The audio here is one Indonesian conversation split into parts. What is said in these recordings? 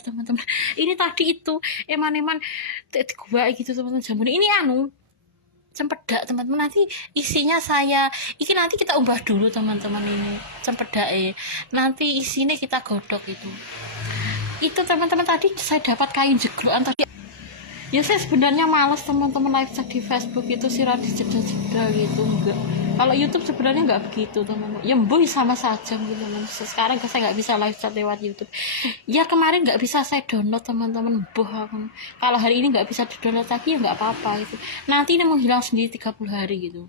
teman-teman. Ini tadi itu eman-eman gua gitu teman-teman, jamur ini cempedak teman-teman. Nanti isinya ini nanti kita ubah dulu teman-teman, ini cempedak nanti isinya kita godok itu teman-teman. Tadi saya dapat kain jeglokan tadi ya. Saya sebenarnya males teman-teman live chat di Facebook itu sirah dijeda-jeda gitu, enggak. Kalau YouTube sebenarnya enggak begitu teman-teman, ya boy sama saja gitu teman. Sekarang saya nggak bisa live chat lewat YouTube ya, kemarin nggak bisa saya download teman-teman, aku kalau hari ini nggak bisa di download lagi ya nggak apa-apa itu, nanti ini menghilang sendiri 30 hari gitu.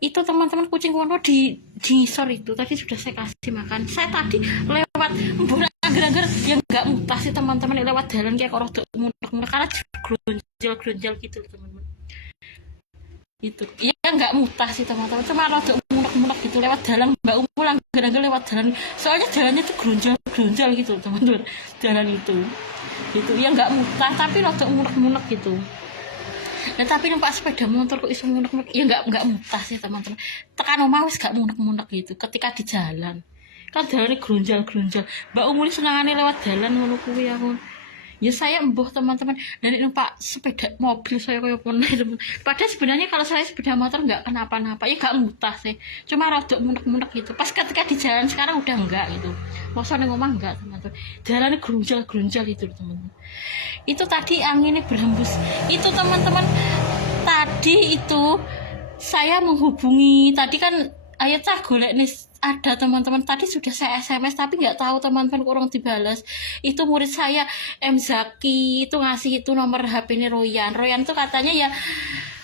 Itu teman-teman, kucing kono di sore itu tadi sudah saya kasih makan. Saya tadi lewat agar-agar yang nggak mutas sih teman-teman, lewat jalan kayak orang tuh munak-munak karena grunjal gitu teman-teman. Itu ya nggak mutas sih teman-teman, cuma rada munak-munak gitu lewat jalan. Mbak Umulang agar-agar lewat jalan, soalnya jalannya tuh grunjal gitu teman-teman, jalan itu ya nggak mutas tapi rada munak-munak gitu. Nah, tapi numpak sepeda motor kok iso munek-munek ya, nggak mutas ya teman-teman. Tekan omah wis gak munek-munek gitu ketika di jalan. Kan jalannya grunjal-grunjal. Mbak Umuli senangane lewat jalan ngono kuwi aku. Ya saya embuh teman-teman, dan numpak sepeda mobil saya kayak pernah teman. Padahal sebenarnya kalau saya sepeda motor nggak kenapa-napa ya, nggak mutas sih, cuma rada munek-munek gitu. Pas ketika di jalan sekarang udah enggak gitu. Masa ning omah enggak teman-teman, jalannya grunjal-grunjal itu teman-teman. Itu tadi anginnya berhembus itu teman-teman. Tadi itu saya menghubungi tadi kan, ayo cah golek nih ada teman-teman. Tadi sudah saya SMS tapi nggak tahu teman-teman, kurang dibalas. Itu murid saya M Zaki itu ngasih itu nomor HP ini Royan tuh katanya ya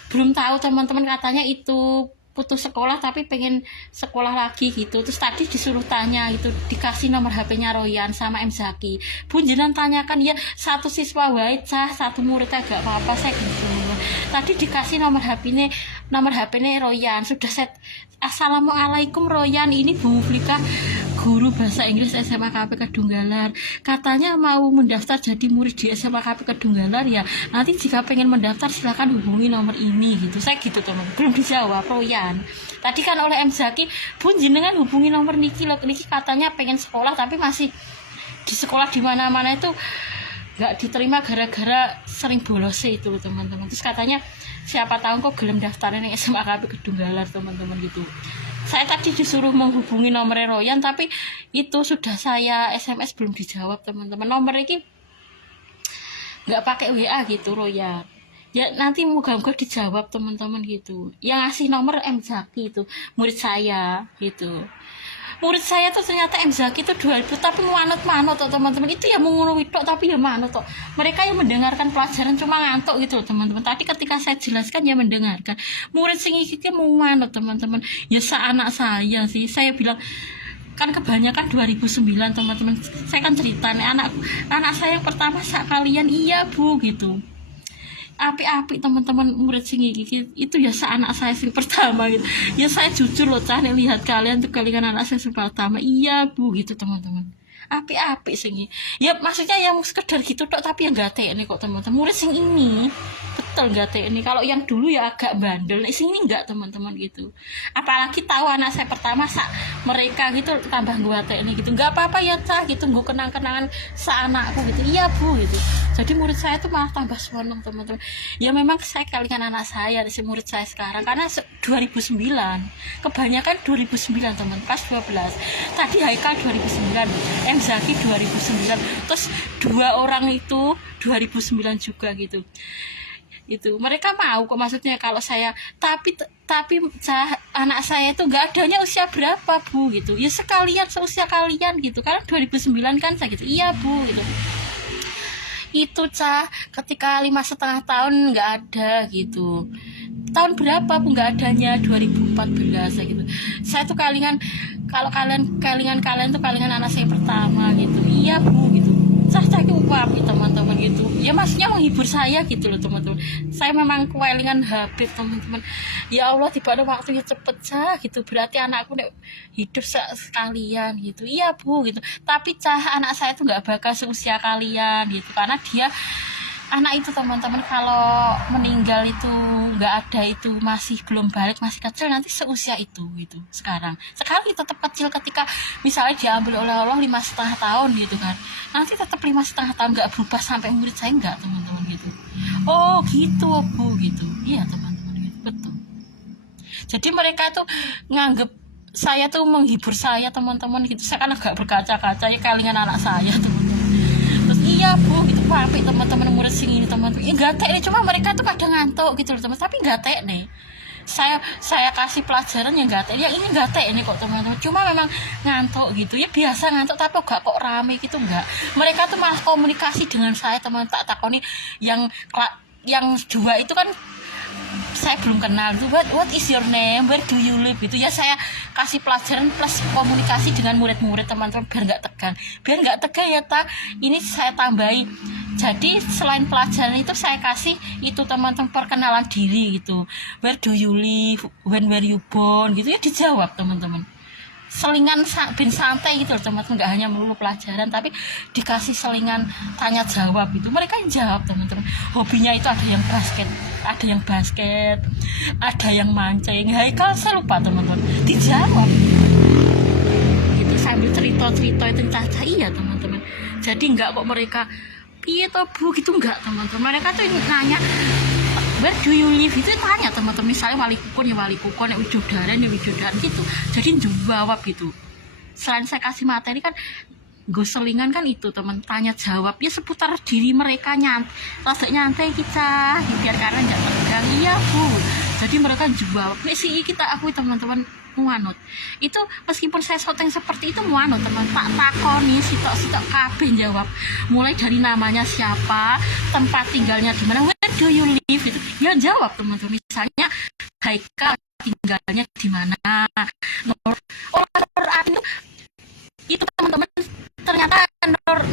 belum tahu teman-teman, katanya itu putus sekolah tapi pengen sekolah lagi gitu. Terus tadi disuruh tanya itu, dikasih nomor HP-nya Royan sama M Zaki. Bunjenan tanyakan ya, satu siswa wae cah, satu murid agak apa-apa saya gitu. Tadi dikasih nomor HP-nya Royan, sudah set. Assalamualaikum Royan, ini Bu Flika, guru bahasa Inggris SMA KP Kedunggalar. Katanya mau mendaftar jadi murid di SMA KP Kedunggalar ya. Nanti jika pengen mendaftar silakan hubungi nomor ini gitu. Saya gitu teman. Belum dijawab Royan. Tadi kan oleh M Zaki, Bun jenengan hubungi nomor Niki loh. Niki katanya pengen sekolah tapi masih di sekolah di mana-mana itu nggak diterima gara-gara sering bolos itu loh teman-teman. Terus katanya siapa tahu kok gelem daftarin yang SMA KP Kedunggalar teman-teman gitu. Saya tadi disuruh menghubungi nomor Royan tapi itu sudah saya SMS belum dijawab teman-teman. Nomor ini nggak pakai WA gitu Royan. Ya nanti moga-moga dijawab teman-teman gitu. Yang ngasih nomor M Zaki itu murid saya gitu. Murid saya tuh ternyata M Zaki itu 2000 tapi manut teman-teman. Itu ya mengono tok tapi ya manut tok. Mereka yang mendengarkan pelajaran cuma ngantuk gitu teman-teman. Tadi ketika saya jelaskan ya mendengarkan. Murid sing iki mau manut teman-teman. Ya anak saya sih. Saya bilang kan kebanyakan 2009 teman-teman. Saya kan cerita nih anak saya yang pertama kalian iya Bu gitu. Api-api teman-teman, murid sing iki itu ya anak saya sing pertama gitu. Ya saya jujur loh cah, lihat kalian tuh kalian anak saya sing pertama. Iya Bu gitu teman-teman. Api-api sing ya, maksudnya yang sekedar gitu tok tapi yang gak teknik kok teman-teman. Murid sing ini betul gak teknik. Kalau yang dulu ya agak bandel, sing ini enggak teman-teman gitu. Apalagi tahu anak saya pertama mereka gitu tambah gua teknik gitu. Enggak apa-apa ya cah gitu, gue kenang-kenangan anakku gitu. Iya Bu gitu. Jadi murid saya tuh malah tambah seneng teman-teman. Ya memang saya kalikan anak saya si murid saya sekarang karena 2009 kebanyakan 2009 teman, pas 12 tadi Haikal 2009, M Zaki 2009, terus 2 orang itu 2009 juga gitu. Itu mereka mau kok, maksudnya kalau saya tapi anak saya itu nggak adanya usia berapa Bu gitu ya, sekalian seusia kalian gitu, karena 2009 kan saya gitu. Iya Bu gitu. Itu cah ketika 5,5 tahun nggak ada gitu, tahun berapa pun nggak adanya 2014 gitu. Saya tuh kalau kalian tuh kalingan anak saya pertama gitu. Iya Bu gitu. Cah itu wapi teman-teman gitu ya, maksudnya menghibur saya gitu loh teman-teman. Saya memang kewelingan Habib teman-teman. Ya Allah tiba ada waktunya cepet cah gitu, berarti anakku hidup sekalian gitu. Iya Bu gitu. Tapi cah anak saya tuh nggak bakal seusia kalian gitu, karena dia anak itu teman-teman kalau meninggal itu nggak ada, itu masih belum balik, masih kecil, nanti seusia itu gitu. Sekarang tetap kecil, ketika misalnya diambil oleh Allah 5,5 tahun gitu kan, nanti tetap 5,5 tahun, nggak berubah sampai murid saya, nggak teman-teman gitu. Oh gitu Bu gitu, iya teman-teman gitu, betul. Jadi mereka tuh nganggep saya tuh menghibur saya teman-teman gitu. Saya kan agak berkaca-kaca ya, kalingan anak saya teman-teman. Terus iya Bu gitu, apik teman-teman murid sing ini teman-teman. Ya gatek nih, cuma mereka tuh kadang ngantuk gitu loh teman, tapi gatek nih. Saya kasih pelajaran yang gatek, ya ini gatek ini kok teman-teman, cuma memang ngantuk gitu ya, biasa ngantuk, tapi gak kok rame gitu, enggak. Mereka tuh malah komunikasi dengan saya teman, tak takoni yang dua itu kan saya belum kenal tuh, what is your name, where do you live, itu ya saya kasih pelajaran plus komunikasi dengan murid-murid teman-teman, biar nggak tegang ya ini saya tambahi. Jadi selain pelajaran itu saya kasih itu teman-teman perkenalan diri gitu, where do you live, when were you born gitu ya, dijawab teman-teman. Selingan bin santai gitu loh teman-teman, nggak hanya melulu pelajaran, tapi dikasih selingan tanya jawab itu, mereka yang jawab teman-teman. Hobinya itu ada yang basket, ada yang mancing. Haikal saya lupa teman-teman, dijawab itu sambil cerita itu caca, iya teman-teman. Jadi nggak kok mereka iya toh Bu gitu, enggak teman-teman. Mereka tuh nanya where do you live, itu tanya teman-teman. Misalnya wali kukun ya wijodaran gitu, jadi jawab gitu. Selain saya kasih materi kan gue selingan kan itu teman, tanya jawab ya seputar diri mereka, nyantai kita biar karena nggak tegang. Iya Bu, jadi mereka jawab nih sih, kita akui teman-teman muanut itu, meskipun saya syuting seperti itu muanut teman, tak takoni sitok kabeh jawab, mulai dari namanya siapa, tempat tinggalnya di mana, where do you live itu ya jawab teman-teman. Misalnya Haikal tinggalnya di mana, Nur itu teman-teman, ternyata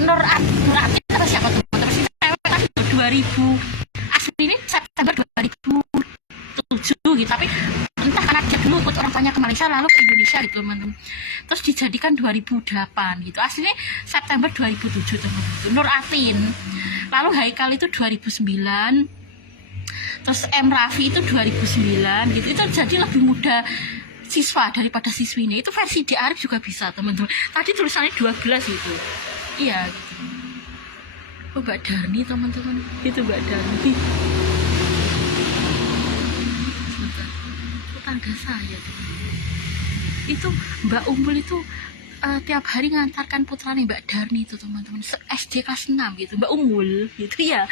Nur Atin atau siapa teman-teman, si cewek kan 2000 asli ini September 2007 gitu, tapi entah karena dia dulu ikut orang tuanya ke Malaysia lalu ke Indonesia gitu teman-teman, terus dijadikan 2008 gitu, aslinya September 2007 teman-teman, Nur Atin. Lalu Haikal itu 2009, terus M Raffi itu 2009 gitu, itu jadi lebih muda siswa daripada siswinya. Itu versi di Arif juga bisa teman-teman, tadi tulisannya 12 itu, iya gitu. Oh Mbak Darni teman-teman, itu Mbak Darni tetangga saya teman-teman. Itu Mbak Umbul itu tiap hari ngantarkan putranya Mbak Darni itu teman-teman, SD kelas 6 gitu, Mbak Umbul gitu ya,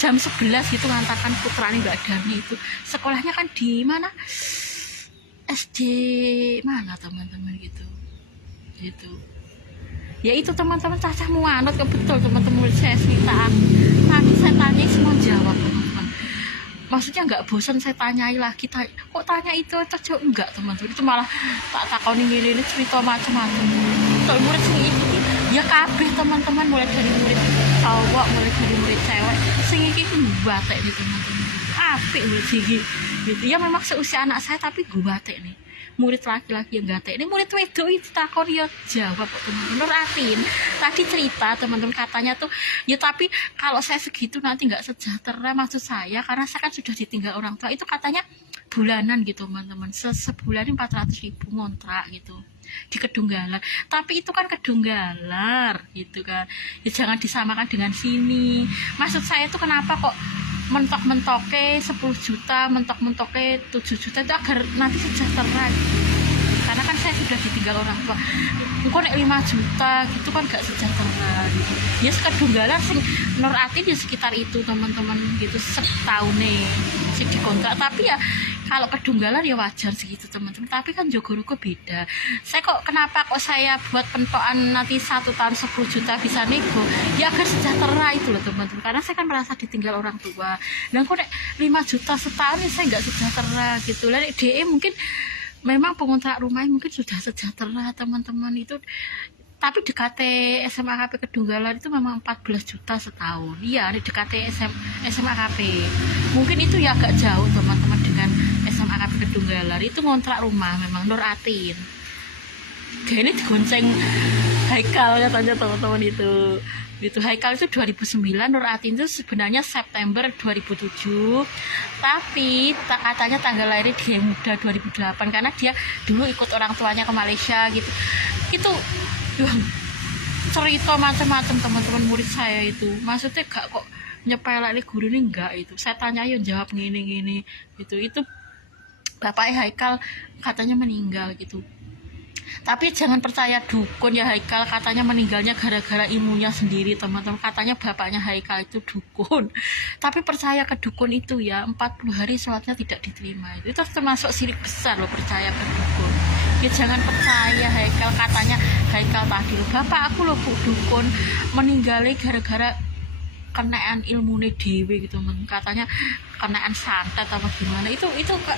jam 11 gitu ngantarkan putranya Mbak Darni itu. Sekolahnya kan di mana, SD mana teman-teman gitu ya. Itu teman-teman cacah muanut kebetul teman-teman, saya cerita tadi saya tanya semua jawab teman-teman, maksudnya nggak bosan saya tanyai lagi, kok tanya itu aja enggak teman-teman, itu malah tak takoni ini cerita macam-macam. Kalau murid sing iki ya kabeh teman-teman, mulai dari murid cowok, mulai dari murid cewek, sing iki batek nih teman-teman, apik murid sing iki gitu ya. Memang seusia anak saya tapi gue batek nih, murid laki-laki yang gatek ini, murid wedok itu takon ya jawab teman-teman. Nur Atin tadi cerita teman-teman, katanya tuh ya tapi kalau saya segitu nanti nggak sejahtera, maksud saya karena saya kan sudah ditinggal orang tua, itu katanya bulanan gitu teman-teman, sebulan 400.000 ngontrak gitu di Kedunggalar. Tapi itu kan Kedunggalar gitu kan ya, jangan disamakan dengan sini. Maksud saya tuh kenapa kok mentok-mentoke 10 juta, mentok-mentoke 7 juta, itu agar nanti sejahtera gitu. Karena kan saya sudah ditinggal orang tua, bukan 5 juta gitu kan gak sejahtera gitu ya. Kedunggalar sing Nur Atin ya sekitar itu teman-teman gitu, setahun nih sih dikontrak. Tapi ya kalau Kedunggalar ya wajar segitu teman-teman, tapi kan Jogorogo beda. Saya kenapa saya buat pentokan nanti 1 tahun 10 juta bisa nego ya, agar sejahtera itu loh teman-teman, karena saya kan merasa ditinggal orang tua. Dan kok 5 juta setahun ya saya nggak sejahtera gitu lah. DE mungkin memang pengontrak rumahnya mungkin sudah sejahtera teman-teman itu, tapi DKT SMA KP Kedunggalar itu memang 14 juta setahun. Iya, DKT SMA KP mungkin itu ya agak jauh teman-teman dengan SMA KP Kedunggalar, itu ngontrak rumah memang Nur Atin. Kayak ini digonceng Haikal katanya teman-teman itu. Itu Haikal itu 2009, Nur Atin itu sebenarnya September 2007, tapi katanya tanggal lahir dia muda 2008 karena dia dulu ikut orang tuanya ke Malaysia gitu. Itu cerita macam-macam teman-teman murid saya itu, maksudnya gak kok nyepelek guru ini enggak. Itu saya tanya ya jawab gini itu bapaknya Haikal katanya meninggal gitu. Tapi jangan percaya dukun ya Haikal, katanya meninggalnya gara-gara imunya sendiri teman-teman. Katanya bapaknya Haikal itu dukun. Tapi percaya ke dukun itu ya 40 hari sholatnya tidak diterima. Itu termasuk syirik besar loh, percaya ke dukun. Ya jangan percaya Haikal, katanya Haikal tadi loh, bapak aku loh dukun, meninggalnya gara-gara kenaan ilmu dewe gitu teman, katanya kenaan santet apa gimana. Itu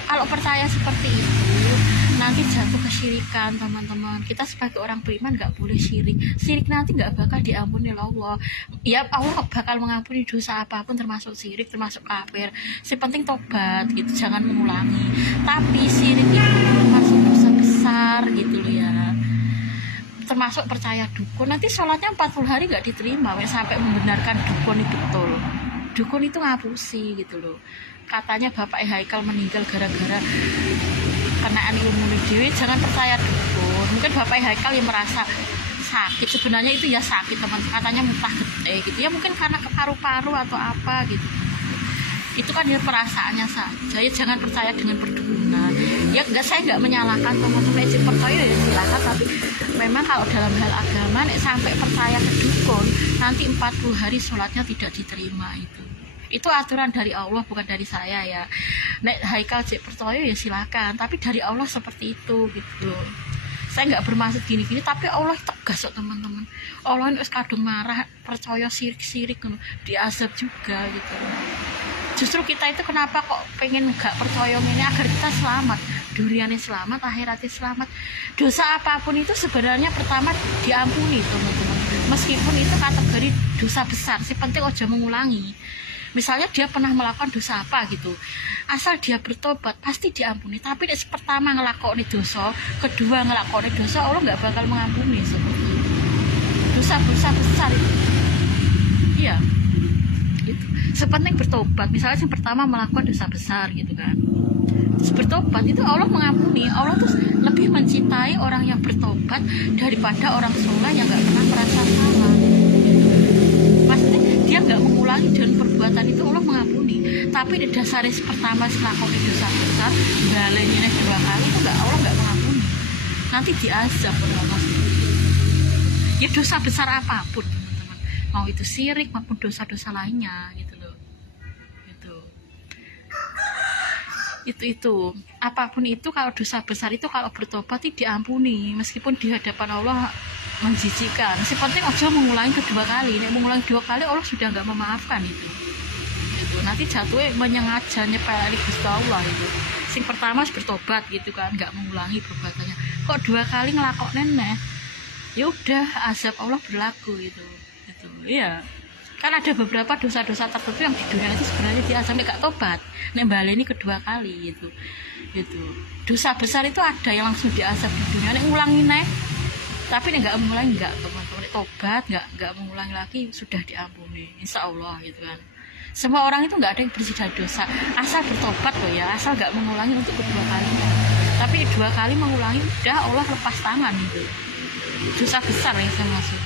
kalau percaya seperti itu nanti jatuh kesyirikan teman-teman. Kita sebagai orang beriman nggak boleh syirik nanti nggak bakal diampuni oleh Allah. Ya Allah bakal mengampuni dosa apapun termasuk syirik, termasuk kafir. Si penting tobat gitu, jangan mengulangi. Tapi syirik itu termasuk dosa besar gitu loh ya, termasuk percaya dukun. Nanti sholatnya 40 hari nggak diterima sampai membenarkan dukun itu betul. Dukun itu ngapusi gitu loh. Katanya bapak Haikal meninggal gara-gara kenaan ilmu dewi. Jangan percaya dukun. Mungkin bapak Haikal yang merasa sakit, sebenarnya itu ya sakit teman, katanya muntah gede gitu ya, mungkin karena ke paru-paru atau apa gitu. Itu kan ya perasaannya saja. Ya jangan percaya dengan perdukunan. Ya saya nggak menyalahkan teman-teman yang percaya ya silakan, tapi memang kalau dalam hal agama sampai percaya ke dukun nanti 40 hari sholatnya tidak diterima. Itu aturan dari Allah, bukan dari saya ya. Nek Haikal cek percaya ya silakan, tapi dari Allah seperti itu gitu. Saya nggak bermaksud gini-gini, tapi Allah tegas kok teman-teman. Allah ini kadung marah percaya sirik-sirik diazab juga gitu. Justru kita itu kenapa kok pengen gak percaya ini, agar kita selamat, dunianya selamat, akhiratnya selamat. Dosa apapun itu sebenarnya pertama diampuni teman-teman, meskipun itu kategori dosa besar, si penting aja mengulangi. Misalnya dia pernah melakukan dosa apa gitu, asal dia bertobat pasti diampuni. Tapi pertama ngelakoni dosa, kedua ngelakoni dosa, Allah nggak bakal mengampuni seperti itu. Dosa-dosa besar itu, iya. Gitu. Sepenting bertobat, misalnya yang pertama melakukan dosa besar gitu kan, terus bertobat itu Allah mengampuni. Allah tuh lebih mencintai orang yang bertobat daripada orang soleh yang nggak pernah merasa salah gitu. Pasti dia nggak mengulangi dan perbuatan itu Allah mengampuni. Tapi di dasar pertama melakukan dosa besar, balenya 2 kali itu Allah nggak mengampuni, nanti diazab oleh Allah. Ya dosa besar apapun, mau itu syirik maupun dosa-dosa lainnya gitu loh. Itu apapun itu, kalau dosa besar itu kalau bertobat itu diampuni, meskipun di hadapan Allah menjijikan. Si penting aja mengulangi kedua kali. Nek mengulangi 2 kali Allah sudah nggak memaafkan itu. Nanti jatuhnya menyengaja nyepelek Gusti Allah itu. Sing pertama bertobat gitu kan, nggak mengulangi perbuatannya. Kok 2 kali ngelakok neneh, ya udah azab Allah berlaku gitu. Iya, kan ada beberapa dosa-dosa tertentu yang di dunia itu sebenarnya dia sampai gak tobat, nembali ini kedua kali gitu. Dosa besar itu ada yang langsung diazab di dunia, nek ngulangi tapi nek gak mengulangi, enggak teman-teman, tobat nggak mengulangi lagi sudah diampuni insya Allah gitu kan. Semua orang itu nggak ada yang bersih dari dosa, asal bertobat loh ya, asal nggak mengulangi untuk kedua kalinya. Tapi 2 kali mengulangi udah Allah lepas tangan itu. Dosa besar yang saya maksud.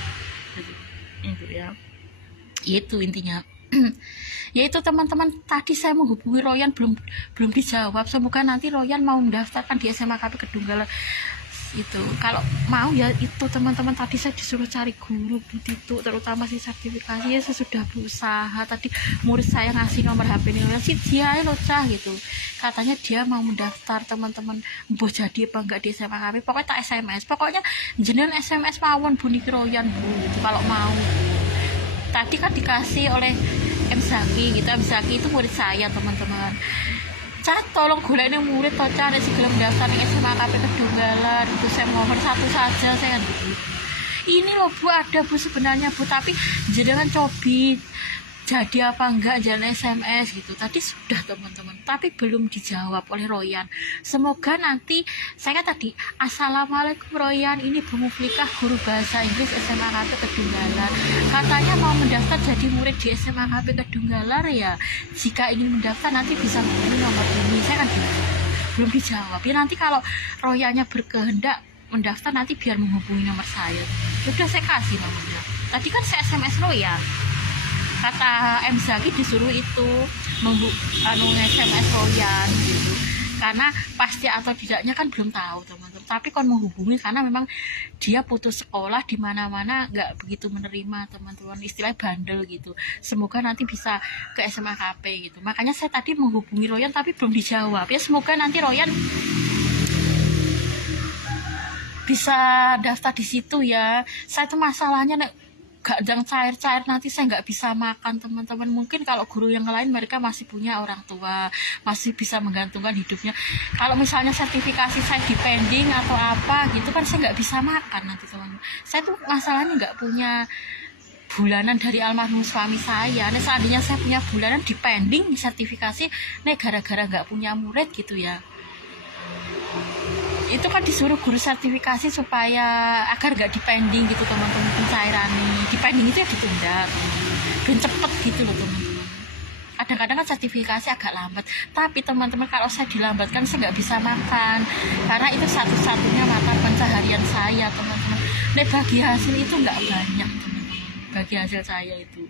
Itu ya, itu intinya. Yaitu teman-teman, tadi saya menghubungi Royan belum dijawab. Semoga nanti Royan mau mendaftarkan di SMA KP Kedunggalan itu. Kalau mau ya itu teman-teman, tadi saya disuruh cari guru itu, terutama si sertifikasi. Ya saya sudah berusaha, tadi murid saya ngasih nomor HP ini, si dia loh cah gitu, katanya dia mau mendaftar teman-teman, mau jadi apa enggak di SMA KP. Pokoknya tak SMS, pokoknya jenengan SMS mawon Buni Royan Bu gitu, kalau mau. Tadi kan dikasih oleh M Zaki gitu. M Zaki itu murid saya teman-teman. Cat tolong golekne murid to Cat sing gelem daftar ning SMA KP Kedunggalan itu. Saya mohon satu saja, saya gitu. Ini loh Bu, ada Bu sebenarnya Bu, tapi jenengan jadi apa enggak jalan SMS gitu. Tadi sudah teman-teman, tapi belum dijawab oleh Royan. Semoga nanti, saya kan tadi, Assalamualaikum Royan, ini Bu Muflikah, guru bahasa Inggris SMA KP Kedunggalar. Katanya mau mendaftar jadi murid di SMA KP Kedunggalar ya. Jika ingin mendaftar nanti bisa menghubungi nomor ini. Saya kan gitu, belum dijawab. Ya nanti kalau Royannya berkehendak mendaftar nanti biar menghubungi nomor saya. Sudah saya kasih nomornya. Tadi kan saya SMS Royan. Kata M Zaki disuruh itu SMS Royan gitu, karena pasti atau tidaknya kan belum tahu teman-teman, tapi kon menghubungi karena memang dia putus sekolah, di mana-mana nggak begitu menerima teman-teman, istilah bandel gitu. Semoga nanti bisa ke SMA KP gitu, makanya saya tadi menghubungi Royan tapi belum dijawab. Ya semoga nanti Royan bisa daftar di situ ya. Saya tuh masalahnya gak yang cair-cair, nanti saya nggak bisa makan teman-teman. Mungkin kalau guru yang lain mereka masih punya orang tua, masih bisa menggantungkan hidupnya. Kalau misalnya sertifikasi saya dipending atau apa gitu kan, saya nggak bisa makan nanti teman-teman. Saya tuh masalahnya nggak punya bulanan dari almarhum suami saya. Nah seandainya saya punya bulanan dipending sertifikasi, nih gara-gara nggak punya murid gitu ya, itu kan disuruh guru sertifikasi supaya agar gak dipending gitu teman-teman, pencairan nih dipending itu ya ditunda dan cepet gitu loh teman-teman. Kadang-kadang kan sertifikasi agak lambat, tapi teman-teman kalau saya dilambatkan saya nggak bisa makan, karena itu satu-satunya mata pencaharian saya teman-teman. Nah bagi hasil itu nggak banyak teman-teman, bagi hasil saya itu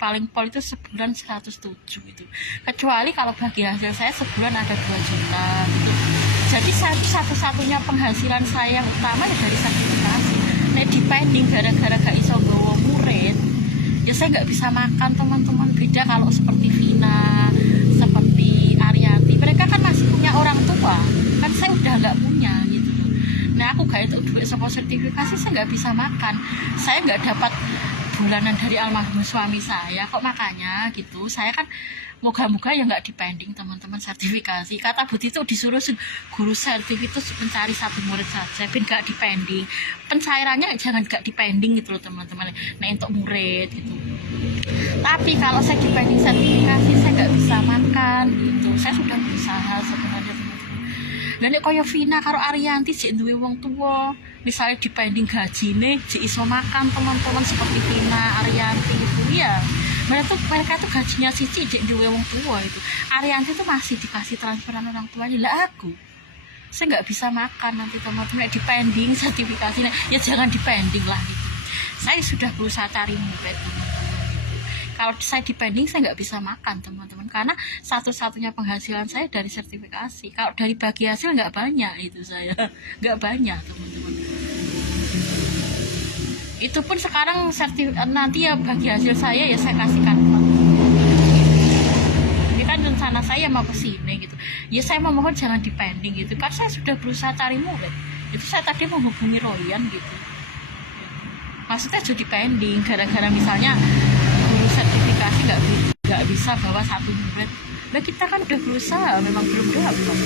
paling pol itu sebulan 107 gitu, kecuali kalau bagi hasil saya sebulan ada 2 juta gitu. Jadi satu-satunya penghasilan saya yang utama ya dari sertifikasi. Nah dipending gara-gara gak iso bawa murid ya saya nggak bisa makan teman-teman. Beda kalau seperti Vina, seperti Arianti, mereka kan masih punya orang tua, kan saya udah nggak punya gitu. Nah aku gak itu duit sama sertifikasi, saya nggak bisa makan, saya nggak dapat bulanan dari almarhum suami saya kok, makanya gitu saya kan moga-moga ya nggak dipending teman-teman sertifikasi. Kata Budi itu disuruh guru sertif itu mencari 1 murid saja ben nggak dipending, pencairannya jangan nggak dipending gitu loh teman-teman. Nah untuk murid gitu, tapi kalau saya dipending sertifikasi saya nggak bisa makan gitu. Saya sudah berusaha sebenarnya teman-teman. Dan kaya Vina karo Arianti jek duwe wong tua, misalnya dipending gajine jek iso makan teman-teman, seperti Vina, Arianti gitu ya. Mereka tuh gajinya siji jek duwe wong tua itu. Arianti tuh masih dikasih transferan orang tuanya. Lah aku saya nggak bisa makan nanti teman-teman. Dipending sertifikasinya ya jangan dipending lah gitu. Saya sudah berusaha cari murid teman-teman. Kalau saya dipending saya nggak bisa makan teman-teman, karena satu-satunya penghasilan saya dari sertifikasi. Kalau dari bagi hasil nggak banyak itu, saya nggak banyak teman-teman. Itu pun sekarang nanti ya bagi hasil saya ya saya kasihkan. Ini kan rencana saya mau ke sini gitu. Ya saya memohon jangan dipending gitu, karena saya sudah berusaha cari murid. Itu saya tadi menghubungi Royan gitu. Maksudnya jadi pending gara-gara misalnya guru sertifikasi nggak bisa bawa 1 murid. Nah kita kan udah berusaha, memang belum dapat.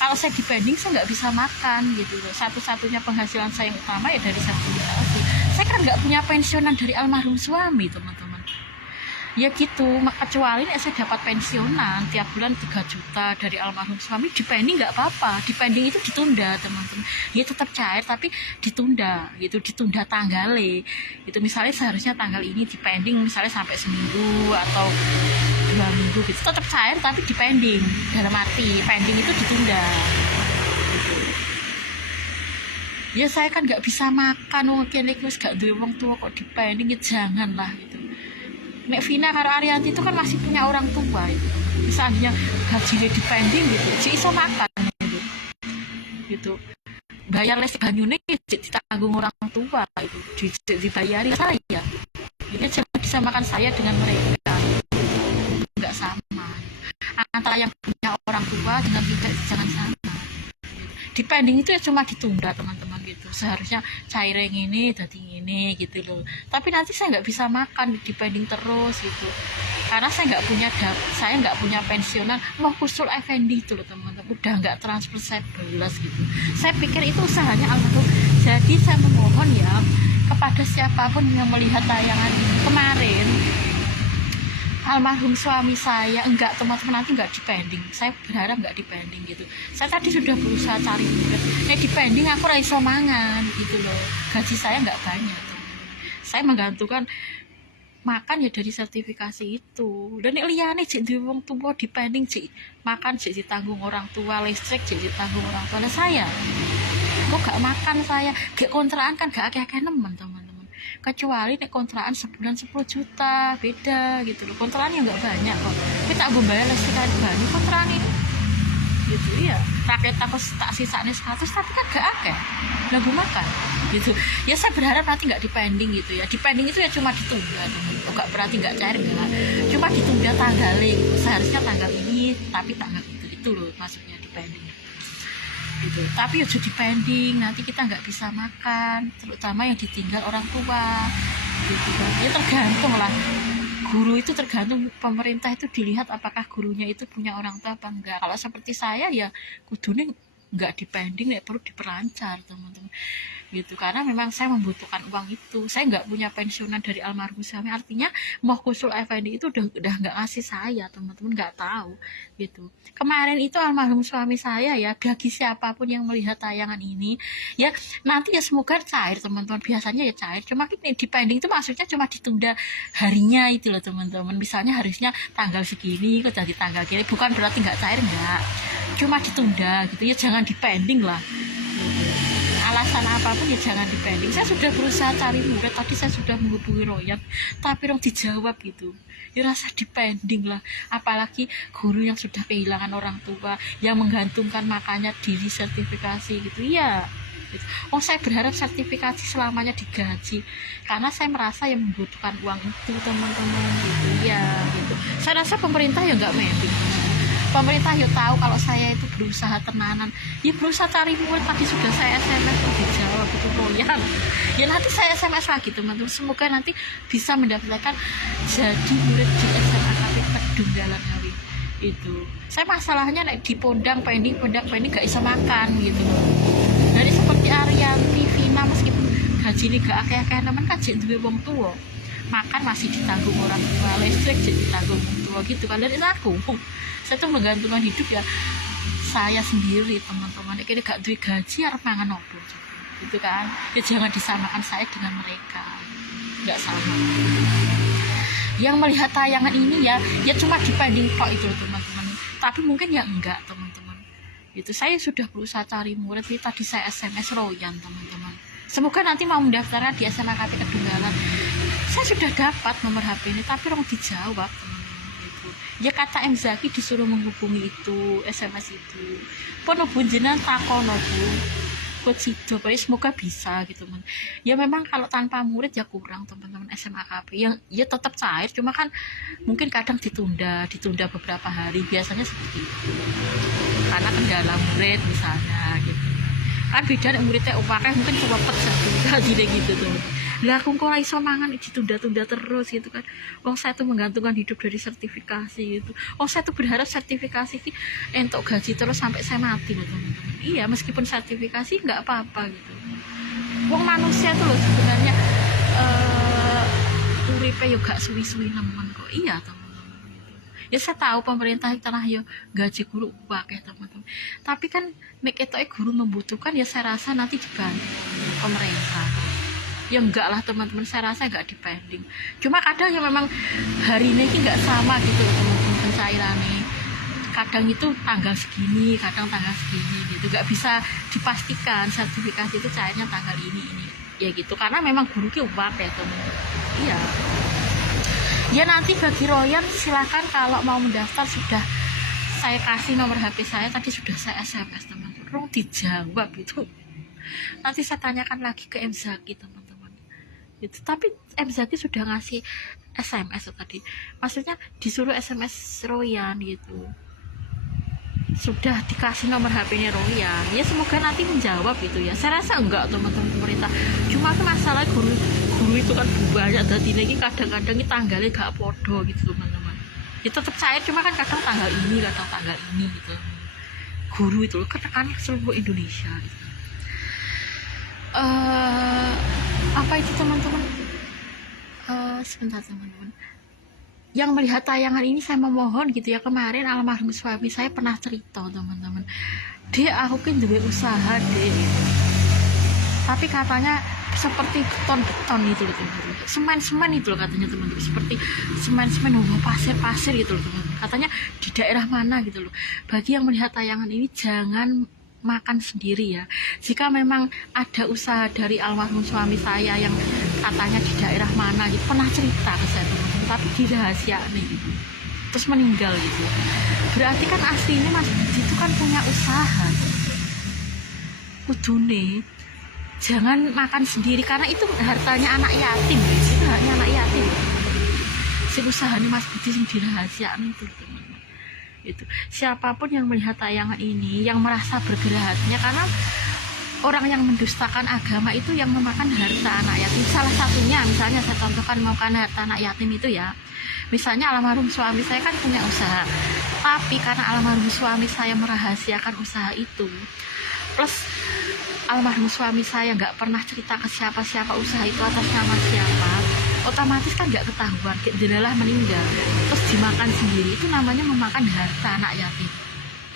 Kalau saya dipending saya nggak bisa makan gitu loh. Satu-satunya penghasilan saya yang utama ya dari sertifikasi. Saya kan nggak punya pensiunan dari almarhum suami teman-teman. Ya gitu, kecuali saya dapat pensiunan tiap bulan 3 juta dari almarhum suami, dipending nggak apa-apa. Dipending itu ditunda teman-teman, ya tetap cair tapi ditunda gitu, ditunda tanggalnya itu. Misalnya seharusnya tanggal ini dipending misalnya sampai seminggu atau 2 minggu gitu, tetap cair tapi dipending, dalam arti pending itu ditunda gitu. Ya saya kan nggak bisa makan, mungkin gak duwe wong tua kok dipending, ya janganlah gitu. Nek Vina karo Arianti itu kan masih punya orang tua itu. Misalnya gajinya dipending gitu, jadi iso makan gitu. Bayar les banyune ditanggung orang tua itu, dibayari saya. Ini jangan disamakan saya dengan mereka, nggak sama. Antara yang punya orang tua dengan tidak, jangan sama. Dipending itu ya cuma ditunda teman-teman gitu. Seharusnya cairing ini tadi ini gitu loh, tapi nanti saya nggak bisa makan dipending terus gitu, karena saya nggak punya pensiunan. Mau Kusul Effendi itu loh teman-teman, udah nggak transfer saya belas gitu. Saya pikir itu usahanya almarhum. Jadi saya memohon ya kepada siapapun yang melihat tayangan kemarin, almarhum suami saya enggak, teman-teman, nanti enggak dipending. Saya berharap enggak dipending gitu. Saya tadi sudah berusaha cari murid, dipending aku ra iso mangan gitu loh. Gaji saya enggak banyak, saya menggantungkan makan ya dari sertifikasi itu. Dan liyane jek duwe wong tua dipending, jek makan jek ditanggung orang tua, listrik jek ditanggung orang tua. Nah saya kok gak makan, saya gak kontrakan kan gak akeh-akeh nemen, teman-teman. Kecuali nek kontrakan sebulan 10 juta beda gitu loh. Kontrakan yang gak banyak kok, kita tak bayar listrik kan banyak kontrakan ini gitu ya. Rakyat aku tak sisane 100 tapi kan gak akeh lagu makan gitu ya. Saya berharap nanti nggak dipending gitu ya. Dipending itu ya cuma ditunda, gak berarti nggak cair, enggak, cuma ditunda tanggalnya gitu. Seharusnya tanggal ini tapi tanggal itu loh maksudnya dipending gitu. Tapi ya jadi pending, nanti kita nggak bisa makan, terutama yang ditinggal orang tua gitu kan. Ya tergantung lah, guru itu tergantung pemerintah itu dilihat apakah gurunya itu punya orang tua apa enggak. Kalau seperti saya ya kudune nggak dipending, ya perlu diperlancar, teman-teman gitu. Karena memang saya membutuhkan uang itu. Saya nggak punya pensiunan dari almarhum suami, artinya Moh Kusul Effendi itu udah nggak ngasih saya, teman-teman, nggak tahu gitu. Kemarin itu almarhum suami saya ya, bagi siapapun yang melihat tayangan ini ya, nanti ya semoga cair, teman-teman. Biasanya ya cair, cuma ini dipending itu maksudnya cuma ditunda harinya itu loh, teman-teman. Misalnya harusnya tanggal segini kok jadi tanggal gini, bukan berarti nggak cair, enggak, cuma ditunda gitu ya. Jangan dipending lah, alasan apapun ya jangan dipending. Saya sudah berusaha cari murid, tadi saya sudah menghubungi Royan tapi dong dijawab gitu ya, rasa dipending lah. Apalagi guru yang sudah kehilangan orang tua, yang menggantungkan makanya diri sertifikasi gitu ya gitu. Oh saya berharap sertifikasi selamanya digaji, karena saya merasa yang membutuhkan uang itu, teman-teman gitu ya gitu. Saya rasa pemerintah ya nggak mending. Pemerintah ya tahu kalau saya itu berusaha tenanan, ya berusaha cari murid. Tadi sudah saya SMS dijawab itu Royan, ya nanti saya SMS lagi, teman-teman. Semoga nanti bisa mendapatkan jadi murid di SMA KP Pedunggalan Hawi itu. Saya masalahnya di Pondang pending gak bisa makan gitu loh. Dari seperti Arianti, Vina, meskipun gaji ini gak akeh-akeh, namun kan jadi duwe wong tua, makan masih ditanggung orang tua, listrik jadi ditanggung orang tua gitu kan. Dari aku saya tuh menggantungkan hidup ya saya sendiri, teman-teman. Ini gak duit gaji harus mangan opo gitu kan ya. Jangan disamakan saya dengan mereka, nggak sama. Yang melihat tayangan ini ya cuma dipending kok itu, teman-teman. Tapi mungkin ya enggak, teman-teman itu. Saya sudah berusaha cari murid, tadi saya SMS Royan, teman-teman. Semoga nanti mau mendaftarnya di SMA KP Kedunggalan. Saya sudah dapat nomor HP ini tapi orang dijawab, teman-teman. Ya kata M Zaki disuruh menghubungi itu SMS itu. Pono bunjenan takono Bu. Kok sido, semoga bisa gitu, teman. Ya memang kalau tanpa murid ya kurang, teman-teman. SMA KP yang ya tetap cair, cuma kan mungkin kadang ditunda beberapa hari, biasanya seperti itu. Karena kendala murid misalnya gitu. Kan beda nek muridnya akeh mungkin cepet jadi gitu tuh. Lah aku kok iso mangan ditunda-tunda terus gitu kan. Wong saya tuh menggantungkan hidup dari sertifikasi gitu. Saya tuh berharap sertifikasi ini entuk gaji terus sampai saya mati loh, teman-teman. Iya, meskipun sertifikasi nggak apa-apa gitu. Wong manusia tuh loh sebenarnya uripe yo gak suwi-suwi nemen kok. Iya, teman-teman. Ya saya tahu pemerintah tanah yo gaji guru akeh, teman-teman. Tapi kan nek ketoke guru membutuhkan ya saya rasa nanti dibantu pemerintah. Ya enggak lah, teman-teman, saya rasa enggak dipending. Cuma kadang ya memang hari ini enggak sama gitu, teman-teman, pencairannya. Kadang itu tanggal segini, kadang tanggal segini gitu. Enggak bisa dipastikan sertifikasi itu cairnya tanggal ini. Ya gitu, karena memang guru ki uap ya, teman-teman. Iya. Ya nanti bagi Royan silakan kalau mau mendaftar, sudah saya kasih nomor HP saya, tadi sudah saya SMS, teman-teman. Rong dijawab itu. Nanti saya tanyakan lagi ke M Zaki, teman-teman. Gitu. Tapi M Zaki sudah ngasih SMS tadi, maksudnya disuruh SMS Royan gitu, sudah dikasih nomor HP-nya Royan. Ya semoga nanti menjawab gitu ya. Saya rasa enggak, teman-teman, pemerintah. Cuma kan masalah guru itu kan banyak, dan lagi kadang-kadang ini tanggalnya gak podo gitu, teman-teman. Ya tetap cair, cuma kan kadang tanggal ini, kadang tanggal ini gitu. Guru itu loh ketekannya seluruh Indonesia gitu. Apa itu, teman-teman? Sebentar, teman-teman. yang melihat tayangan ini saya memohon gitu ya, kemarin almarhum suami saya pernah cerita teman-teman, dia aku kan duwe usaha deh, tapi katanya seperti beton-beton itu loh teman-teman, semen-semen itu loh katanya teman-teman, seperti semen-semen pasir-pasir gitu loh teman-teman, katanya di daerah mana gitu loh. Bagi yang melihat tayangan ini jangan makan sendiri ya. Jika memang ada usaha dari almarhum suami saya yang katanya di daerah mana gitu, pernah cerita ke saya teman-teman, tapi dirahasiakan gitu, terus meninggal gitu, berarti kan aslinya Mas Budi itu kan punya usaha. Kudune jangan makan sendiri karena itu hartanya anak yatim, itu haknya anak yatim. Si usahanya Mas Budi yang dirahasiakan itu teman-teman. Itu siapapun yang melihat tayangan ini yang merasa bergerah hatinya, karena orang yang mendustakan agama itu yang memakan harta anak yatim. Salah satunya misalnya saya contohkan, memakan harta anak yatim itu ya, misalnya almarhum suami saya kan punya usaha, tapi karena almarhum suami saya merahasiakan usaha itu, plus almarhum suami saya nggak pernah cerita ke siapa-siapa usaha itu atas nama siapa, otomatis kan nggak ketahuan, jadilah meninggal terus dimakan sendiri. Itu namanya memakan harta anak yatim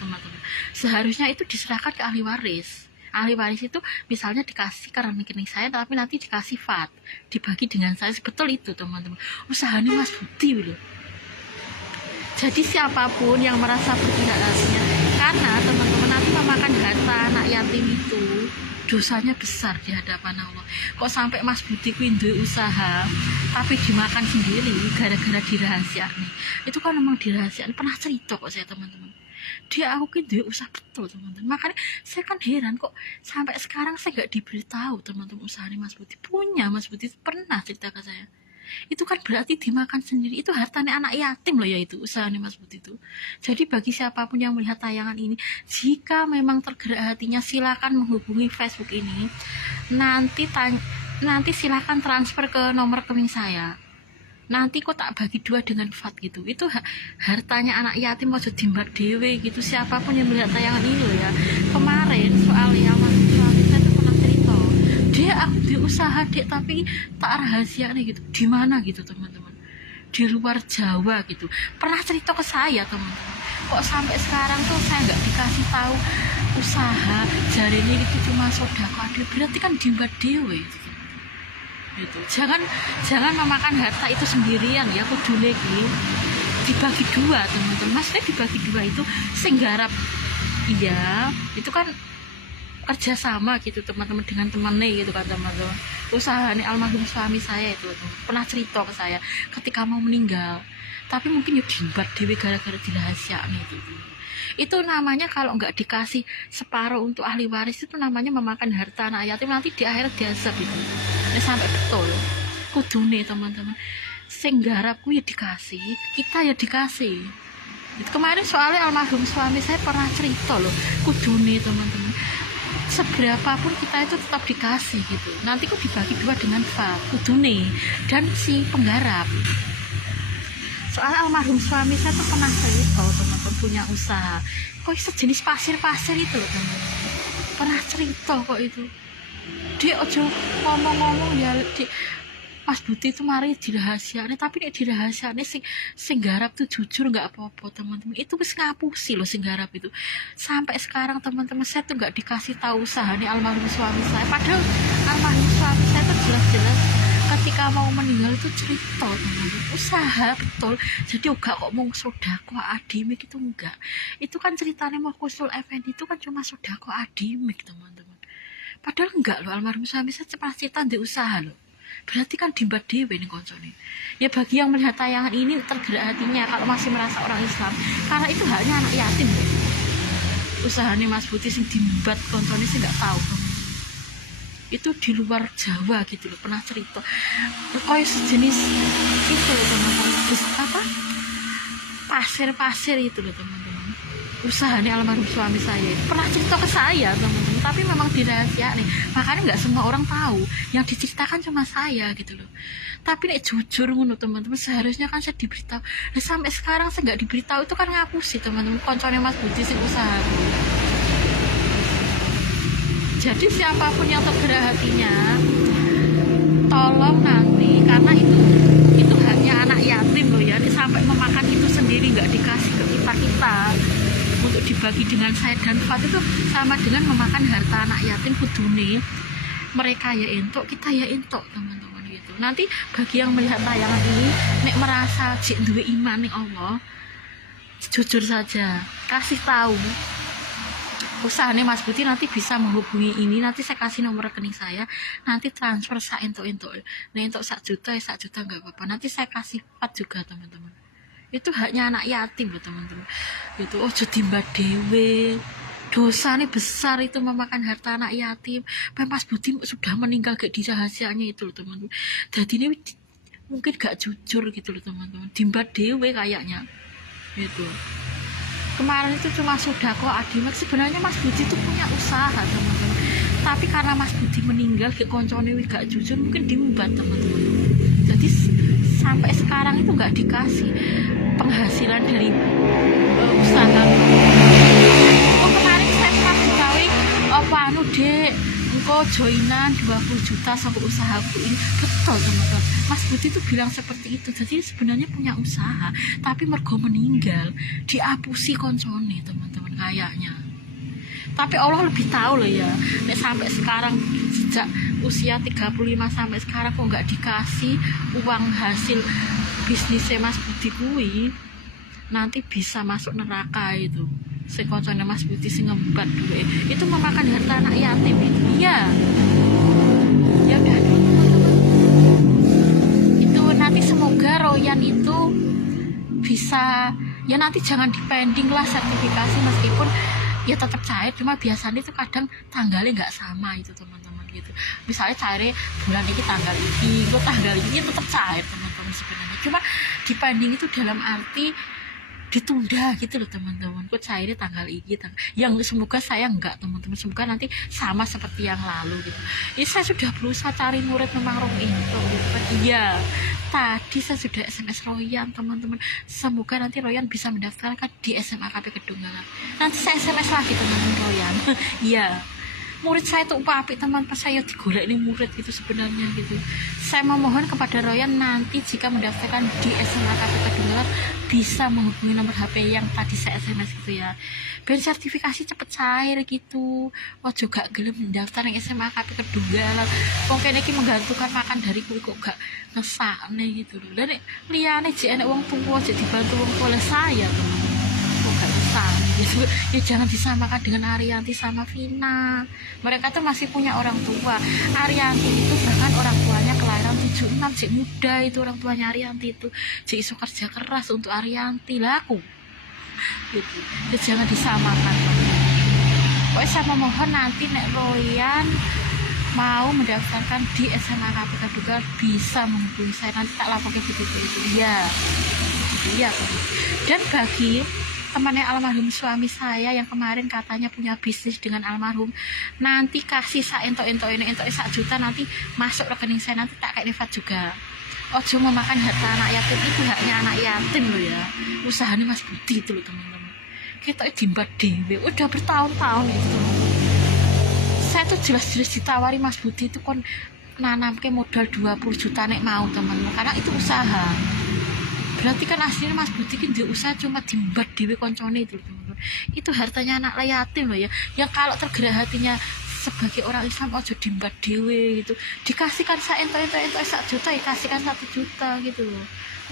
teman-teman. Seharusnya itu diserahkan ke ahli waris. Ahli waris itu misalnya dikasih ke rekening saya, tapi nanti dikasih VAT, dibagi dengan saya. Betul itu teman-teman, usahanya Mas Budi loh. Jadi siapapun yang merasa bergerak hatinya, karena teman-teman nanti memakan harta anak yatim itu dosanya besar di hadapan Allah. Kok sampai Mas Budi duwe usaha tapi dimakan sendiri gara-gara dirahasiakan. Itu kan memang dirahasiakan, pernah cerita kok saya teman-teman. Dia aku duwe usaha betul teman-teman. Makanya saya kan heran kok sampai sekarang saya nggak diberitahu teman-teman usahanya Mas Budi. Punya Mas Budi pernah cerita ke saya. Itu kan berarti dimakan sendiri, itu hartanya anak yatim loh ya, itu usahanya Mas Budi itu. Jadi bagi siapapun yang melihat tayangan ini, jika memang tergerak hatinya silakan menghubungi Facebook ini, nanti silakan transfer ke nomor rekening saya, nanti kok tak bagi 2 dengan VAT gitu. Itu hartanya anak yatim, mau dimbat dewe gitu. Siapapun yang melihat tayangan ini loh ya, kemarin soalnya dia aku di usaha dek tapi tak rahasia nih gitu, di mana gitu teman-teman, di luar Jawa gitu, pernah cerita ke saya teman-teman. Kok sampai sekarang tuh saya nggak dikasih tahu usaha, jari ini itu cuma sodako ada, berarti kan dimbat dewe gitu. Jangan memakan harta itu sendirian ya, kudu lagi dibagi 2 teman-teman. Maksudnya dibagi 2 itu singgarap, iya itu kan kerjasama gitu teman-teman dengan temannya gitu kan teman-teman. Usahanya almarhum suami saya itu pernah cerita ke saya ketika mau meninggal, tapi mungkin ya dimbat dewe gara-gara dirahasiakan itu namanya kalau nggak dikasih separuh untuk ahli waris, itu namanya memakan harta anak yatim, nanti di akhirat diazab itu ya, sampai betul kudune teman-teman. Sing garapku ya dikasih, kita ya dikasih. Itu kemarin soalnya almarhum suami saya pernah cerita loh, kudune teman-teman, seberapapun kita itu tetap dikasih gitu. Nanti kok dibagi 2 dengan VAT, kudune dan si penggarap. Soalnya almarhum suami saya tuh pernah cerita teman-teman punya usaha, kok sejenis pasir-pasir itu loh teman-teman. Pernah cerita kok itu. Dia ojo ngomong-ngomong ya di Mas Budi itu mari dirahasiakan, tapi nek dirahasiakan sing garap tuh jujur nggak apa-apa teman-teman. Itu wis ngapusi loh sing garap itu. Sampai sekarang teman-teman saya tuh nggak dikasih tahu usahanya almarhum suami saya. Padahal almarhum suami saya tuh jelas-jelas ketika mau meninggal itu cerita teman-teman, usaha betul. Jadi enggak kok mau sodako adimik itu enggak. Itu kan ceritanya mau Kusul Effendi itu kan cuma sodako adimik teman-teman. Padahal enggak loh, almarhum suami saya cepat cerita di usaha loh. Berarti kan dimbat dewe nih koncone. Ya bagi yang melihat tayangan ini tergerak hatinya kalau masih merasa orang Islam, karena itu haknya anak yatim ya. Usahanya Mas Budi sing dimbat koncone sih nggak tahu. Itu di luar Jawa gitu loh, pernah cerita. Kayak sejenis itu loh teman-teman, apa? Pasir-pasir itu loh teman-teman. Usahanya almarhum suami saya pernah cerita ke saya teman-teman, tapi memang dirahasiakan nih, makanya nggak semua orang tahu, yang diceritakan cuma saya gitu loh. Tapi nek jujur ngono teman-teman, seharusnya kan saya diberitahu. Nah, sampai sekarang saya nggak diberitahu, itu kan ngapusi teman-teman, koncone Mas Budi sing usaha. Jadi siapapun yang tergerak hatinya, tolong nanti, karena itu hanya anak yatim loh ya, sampai dibagi dengan saya dan Fat itu sama dengan memakan harta anak yatim. Kudune mereka ya entuk, kita ya entuk teman-teman gitu. Nanti bagi yang melihat tayangan ini nek merasa jek duwe iman ning Allah, jujur saja kasih tahu usahanya Mas Budi, nanti bisa menghubungi ini, nanti saya kasih nomor rekening saya, nanti transfer sak entuk nah entuk 1 juta ya 1 juta nggak apa-apa, nanti saya kasih 4 juga teman-teman. Itu haknya anak yatim loh teman-teman. Itu ojo timba dewe, dosa nih besar itu memakan harta anak yatim. Mas Budi sudah meninggal gak dirahasianya itu loh teman-teman. Jadi ini mungkin gak jujur gitu loh teman-teman, timba dewe kayaknya gitu. Kemarin itu cuma sudah kok Adimat, sebenarnya Mas Budi itu punya usaha teman-teman, tapi karena Mas Budi meninggal ke koncone gak jujur, mungkin diumbat teman-teman. Jadi sampai sekarang itu gak dikasih penghasilan dari usaha. Oh kemarin saya pernah dikawin apa anu dek, engkau joinan 20 juta sama usahaku ini. Betul teman-teman, Mas Budi itu bilang seperti itu. Jadi sebenarnya punya usaha, tapi mergo meninggal diapusi koncone teman-teman kayaknya. Tapi Allah lebih tahu loh ya, nek sampai sekarang sejak usia 35 sampai sekarang kok nggak dikasih uang hasil bisnisnya Mas Budi kui, nanti bisa masuk neraka itu. Si koncone Mas Budi sing ngembat duwe itu memakan harta anak yatim itu. Iya. Ya udah itu nanti semoga Royan itu bisa ya, nanti jangan dipending lah sertifikasi, meskipun ya tetap cair, cuma biasanya itu kadang tanggalnya nggak sama itu teman-teman gitu. Misalnya cairnya bulan ini tanggal ini, lo tanggal ini tetap cair teman-teman sebenarnya, cuma dipending itu dalam arti ditunda gitu loh teman-teman. Kok cairnya tanggal ini yang semoga saya enggak teman-teman, semoga nanti sama seperti yang lalu gitu. Ini saya sudah berusaha cari murid memang Royan itu gitu kan. Iya, tadi saya sudah SMS Royan teman-teman, semoga nanti Royan bisa mendaftarkan di SMA KP Kedunggalan. Nanti saya SMS lagi teman-teman Royan. Iya, murid saya tuh apik teman, pas saya digolek ini murid itu sebenarnya gitu. Saya memohon kepada Royan nanti jika mendaftarkan di SMA KP Kedunggalan bisa menghubungi nomor HP yang tadi saya SMS gitu ya, biar sertifikasi cepet cair gitu. Ojo gak gelem mendaftar yang SMA KP Kedunggalan, pokoknya ini menggantungkan makan dari kuwi kok gak ngesakne gitu loh. Dan liane jek enek wong tua jek dibantu wong tua saya teman-teman, kok gak ngesakne gitu ya. Jangan disamakan dengan Arianti sama Vina, mereka tuh masih punya orang tua. Arianti itu bahkan orang tuanya kelahiran 76, jek muda itu orang tuanya Arianti itu, jek iso kerja keras untuk Arianti lah aku gitu. Ya jangan disamakan. Pokoknya saya memohon nanti nek Royan mau mendaftarkan di SMA KP Kedunggalan bisa menghubungi saya, nanti tak laporkan gitu itu. Iya, iya. Dan bagi temannya almarhum suami saya yang kemarin katanya punya bisnis dengan almarhum, nanti kasih sak entok ini 1 juta, nanti masuk rekening saya, nanti tak kayak Nifat juga. Ojo memakan harta anak yatim, itu haknya anak yatim loh ya. Usahanya Mas Budi itu loh teman-teman, kita dimbat dewe udah bertahun-tahun itu. Saya tuh jelas-jelas ditawari Mas Budi itu kon nanam ke modal 20 juta nek mau teman-teman, karena itu usaha. Berarti kan aslinya Mas Budi kan dia usaha, cuma dimbat dewe koncone itu teman-teman. Itu hartanya anak yatim loh ya. Yang kalau tergerak hatinya sebagai orang Islam, ojo dimbat dewe gitu. Dikasihkan sak entok 1 juta, ya kasihkan 1 juta gitu loh.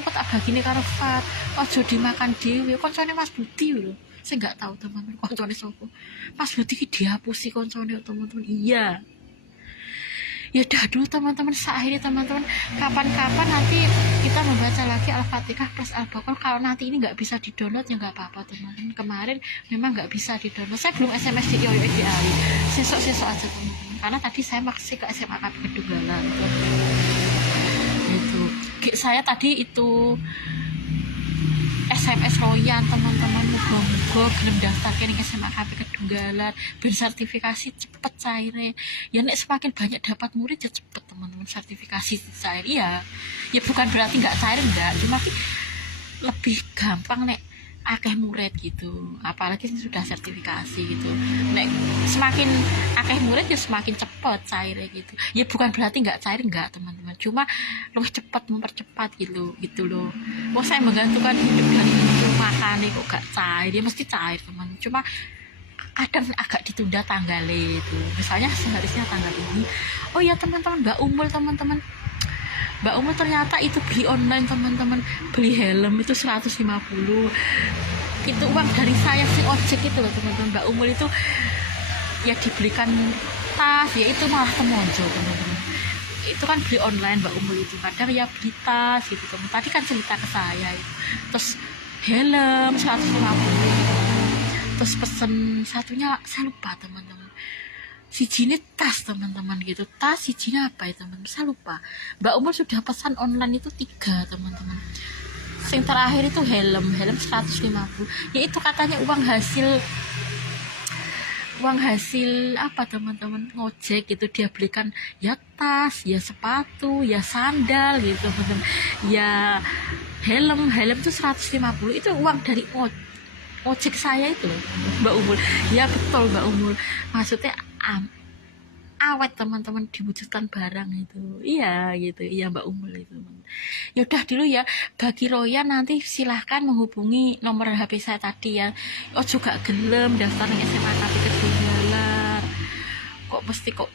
Kok tak bagine karo Fat, ojo dimakan dewe koncone Mas Budi loh. Saya nggak tahu teman-teman koncone sopo. Mas Budi ki dihapusi koncone teman-teman. Iya. Ya udah dulu teman-teman, akhirnya teman-teman kapan-kapan nanti kita membaca lagi Al-Fatihah plus Al-Baqarah. Kalau nanti ini nggak bisa di-download ya nggak apa-apa teman-teman, kemarin memang nggak bisa di-download, saya belum SMS di Yoyo Ideali, sesok-sesok aja teman-teman, karena tadi saya masih ke SMA KP Kedunggalan gitu. Saya tadi itu SMS Royan teman-teman, muga-muga gelem daftar ke SMA KP Kedunggalan ben sertifikasi cepet cairnya ya. Nek semakin banyak dapat murid ya cepet teman-teman sertifikasi cair ya. Ya bukan berarti nggak cair, enggak, cuma lebih gampang nek akeh murid gitu, apalagi sudah sertifikasi gitu. Nek semakin akeh murid ya semakin cepet cairnya gitu. Ya bukan berarti nggak cair, enggak teman-teman, cuma lebih cepat mempercepat gitu loh. Saya menggantungkan hidup dari itu makannya kok gak cair, dia mesti cair teman, cuma kadang agak ditunda tanggalnya itu, misalnya seharusnya tanggal ini. Oh ya teman-teman, Mbak Umul ternyata itu beli online teman-teman, beli helm itu 150, itu uang dari saya si ojek itu loh teman-teman. Mbak Umul itu ya dibelikan tas, ya itu malah temonjo teman-teman, itu kan beli online Mbak Umul itu, kadang ya beli tas gitu teman, tadi kan cerita ke saya itu. Terus helm 150, terus pesen satunya saya lupa teman-teman, si jini tas teman-teman gitu, tas si jini apa ya teman-teman, saya lupa. Mbak Umul sudah pesan online itu 3 teman-teman, yang terakhir itu helm 150, ya itu katanya uang hasil apa teman-teman, ngojek gitu, dia belikan ya tas, ya sepatu, ya sandal gitu teman-teman, ya helm itu 150, itu uang dari ojek saya itu loh Mbak Umul. Ya betul Mbak Umul, maksudnya awet teman-teman, diwujudkan barang itu, iya gitu, iya Mbak Umul itu. Yaudah dulu ya, bagi Royan nanti silahkan menghubungi nomor HP saya tadi ya. Oh juga gelem daftar ning SMA KP Kedunggalan, kok mesti kok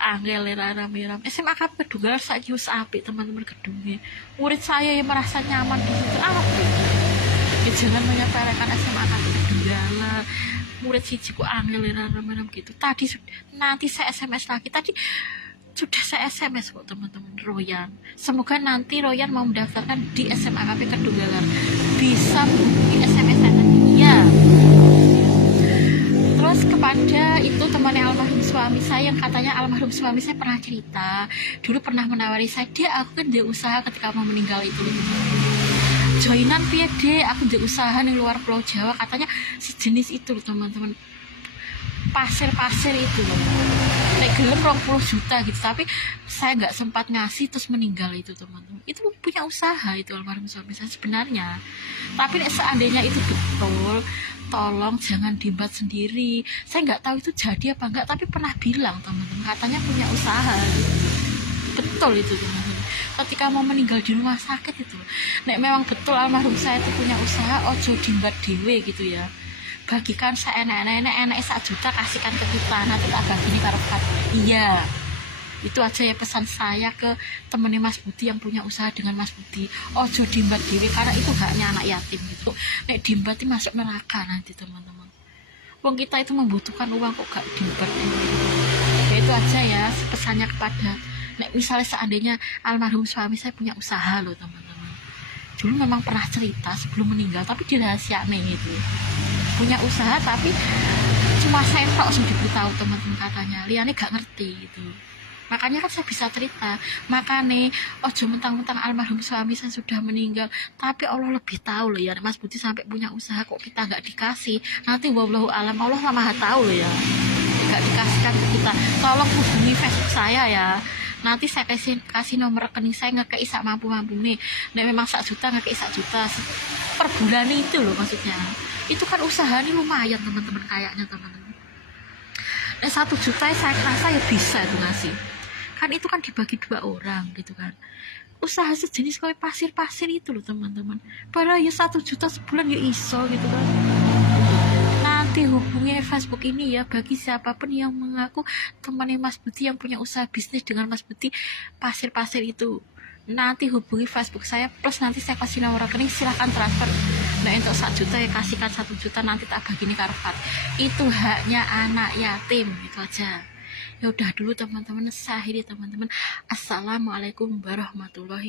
angel rame-rame. SMA KP Kedunggalan saiki wis apik teman-teman gedungnya, murid saya yang merasa nyaman di situ apik. Ya jangan menyepelekan SMA KP Kedunggalan, murid siji kok angel rame-rame gitu. Tadi nanti saya SMS lagi, tadi sudah saya SMS kok teman-teman Royan. Semoga nanti Royan mau mendaftarkan di SMA KP Kedunggalan, bisa menghubungi SMS saya tadi ya. Terus kepada itu temannya almarhum suami saya, yang katanya almarhum suami saya pernah cerita dulu, pernah menawari saya, dia aku kan dia usaha ketika mau meninggal itu, joinan piye deh, aku di usaha di luar Pulau Jawa, katanya sejenis itu loh teman-teman, pasir itu loh, nek gelem 20 juta gitu, tapi saya nggak sempat ngasih, terus meninggal itu teman-teman. Itu punya usaha itu almarhum suami saya sebenarnya, tapi nek seandainya itu betul, tolong jangan diembat sendiri. Saya nggak tahu itu jadi apa enggak, tapi pernah bilang teman-teman, katanya punya usaha gitu. Betul itu teman-teman, ketika mau meninggal di rumah sakit itu, nek memang betul almarhum saya itu punya usaha, ojo diembat dewe gitu ya, bagikan seenak-enak 1 juta, kasihkan ke kita, nanti tak bagi karo Fat. Iya, itu aja ya pesan saya ke temennya Mas Budi yang punya usaha dengan Mas Budi, ojo diembat dewe, karena itu haknya anak yatim gitu. Nek diembat itu masuk neraka nanti teman-teman, wong kita itu membutuhkan uang kok gak diembat dewe. Ya itu aja ya pesannya kepada, nek misalnya seandainya almarhum suami saya punya usaha loh teman-teman, dulu memang pernah cerita sebelum meninggal, tapi dirahasiain itu, punya usaha tapi cuma saya tok sing diberitahu teman-teman, katanya liane gak ngerti gitu. Makanya kan saya bisa cerita, makanya ojo mentang-mentang almarhum suami saya sudah meninggal, tapi Allah lebih tahu loh ya, Mas Budi sampai punya usaha kok kita gak dikasih, nanti wallahu alam, Allah maha tahu loh ya, gak dikasihkan ke kita. Tolong hubungi Facebook saya ya, nanti saya kasih nomor rekening saya, ngekei sak mampu nih. Nek memang 1 juta ngekei 1 juta per bulan itu loh maksudnya. Itu kan usaha ini lumayan teman-teman, kayaknya teman-teman. Nek 1 juta saya rasa ya bisa itu ngasih. Kan itu kan dibagi 2 orang gitu kan. Usaha sejenis kayak pasir itu loh teman-teman. Padahal ya 1 juta sebulan ya iso gitu kan. Nanti hubungi Facebook ini ya, bagi siapapun yang mengaku temannya Mas Budi yang punya usaha bisnis dengan Mas Budi pasir itu, nanti hubungi Facebook saya, plus nanti saya kasih nomor rekening, silahkan transfer. Nah untuk 1 juta ya kasihkan 1 juta, nanti tak bagi nih karpet, itu haknya anak yatim, itu aja. Ya udah dulu teman-teman, saya akhiri teman-teman. Assalamualaikum warahmatullahi